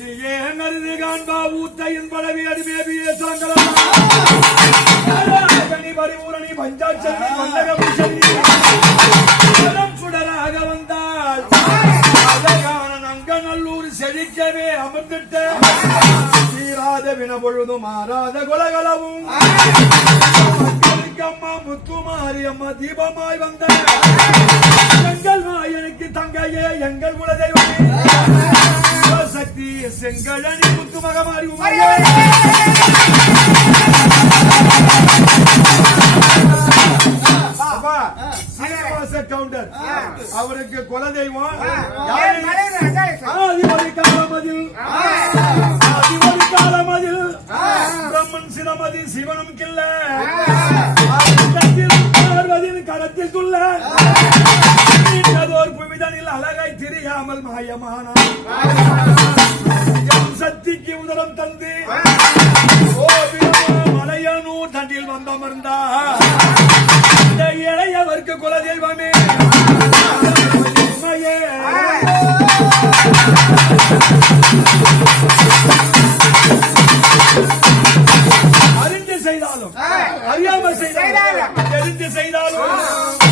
ஏனருது காண்பா ஊத்தையின் படவி அடிமேபியே சாங்கலம் பரிபூரணி பஞ்சாட்சரி பண்டகபூஷணி சுடராக வந்தால் நல்லூர் செழிக்கவே அமர்ந்திட்ட தீராத வின பொழுதும் மாறாத குலகலவும் அம்மா முத்துமாரி அம்மா தீபமாய் வந்த எங்கள் மாயனுக்கு தங்கையே எங்கள் குலதெய்வமே சக்தி செங்கழனி முத்து மகமாரி கவுண்டர் அவருக்கு குலதெய்வம் காலமதில் பிரம்மன் சிரமதி சிவனும் கில்ல பார்வதின் கரத்திற்குள்ள புவிதனில் அழகாய் தெரியாமல் மாயமானார் சக்திக்கு உதரம் தந்து மலையனூர் தண்டில் வந்தமர்ந்தார் இளையவர்க்கு குலதெய்வமே அறிந்து செய்தாலும் அறியாமல் செய்தாலும் தெரிந்து செய்தாலும்